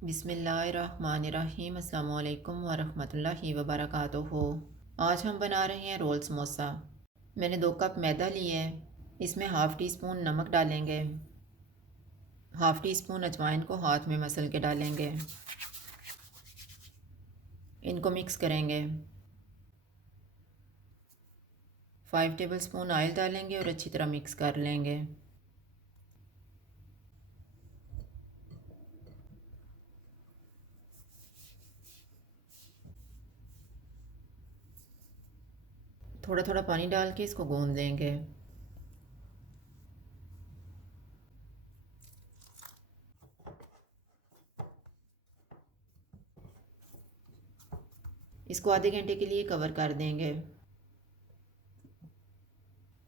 बिस्मिल्लाहिर्रहमानिर्रहीम। अस्सलामु अलैकुम वरहमतुल्लाहि वबरकातुहू। आज हम बना रहे हैं रोल समोसा। मैंने 2 कप मैदा लिए है। इसमें हाफ़ टी स्पून नमक डालेंगे। हाफ़ टी स्पून अजवाइन को हाथ में मसल के डालेंगे। इनको मिक्स करेंगे। 5 टेबल स्पून ऑयल डालेंगे और अच्छी तरह मिक्स कर लेंगे। थोड़ा थोड़ा पानी डाल के इसको गूंद लेंगे। इसको आधे घंटे के लिए कवर कर देंगे।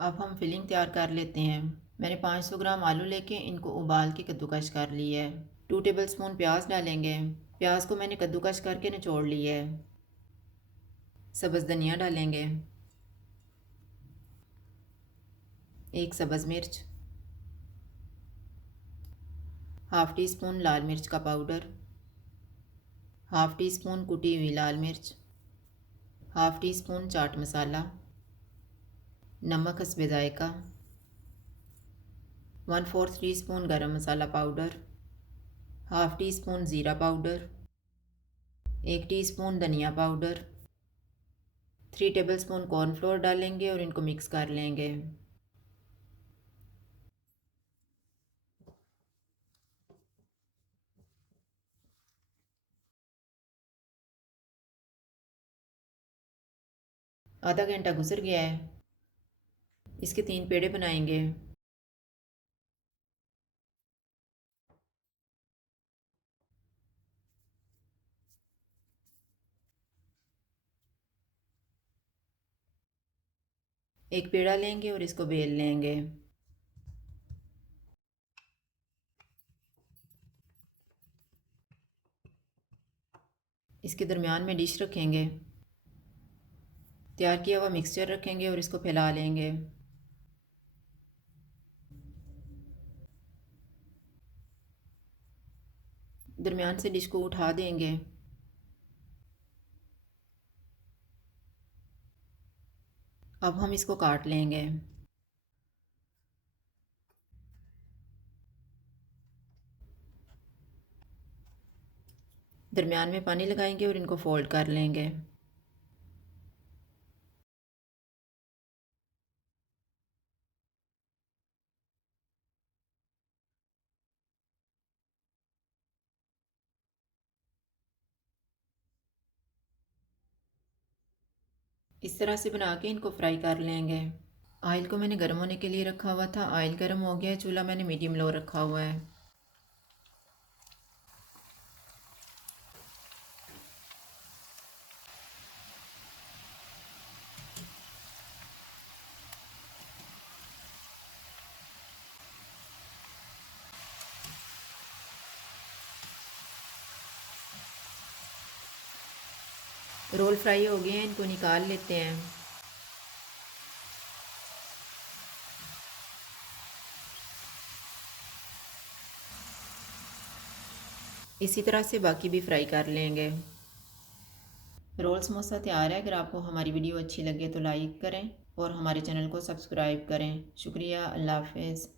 अब हम फिलिंग तैयार कर लेते हैं। मैंने 500 ग्राम आलू लेके इनको उबाल के कद्दूकश कर लिया है। 2 टेबल स्पून प्याज डालेंगे। प्याज को मैंने कद्दूकश करके निचोड़ लिया है। सब्ज़ धनिया डालेंगे। 1 सब्ज़ मिर्च, हाफ़ टी स्पून लाल मिर्च का पाउडर, हाफ़ टी स्पून कुटी हुई लाल मिर्च, half tea spoon chaat masala, नमक हस्बे ज़ायका, 1/4 टी स्पून गरम मसाला पाउडर, हाफ़ टी स्पून ज़ीरा पाउडर, 1 टीस्पून धनिया पाउडर, 3 टेबल स्पून कॉर्नफ्लोर डालेंगे और इनको मिक्स कर लेंगे। आधा घंटा गुजर गया है। इसके 3 पेड़े बनाएंगे। एक पेड़ा लेंगे और इसको बेल लेंगे। इसके दरमियान में डिश रखेंगे। तैयार किया हुआ मिक्सचर रखेंगे और इसको फैला लेंगे। दरमियान से डिश को उठा देंगे। अब हम इसको काट लेंगे। दरमियान में पानी लगाएंगे और इनको फोल्ड कर लेंगे। इस तरह से बना के इनको फ्राई कर लेंगे। ऑयल को मैंने गर्म होने के लिए रखा हुआ था। ऑयल गर्म हो गया है। चूल्हा मैंने मीडियम लो रखा हुआ है। रोल फ्राई हो गए हैं। इनको निकाल लेते हैं। इसी तरह से बाकी भी फ्राई कर लेंगे। रोल समोसा तैयार है। अगर आपको हमारी वीडियो अच्छी लगे तो लाइक करें और हमारे चैनल को सब्सक्राइब करें। शुक्रिया। अल्लाह हाफ़िज़।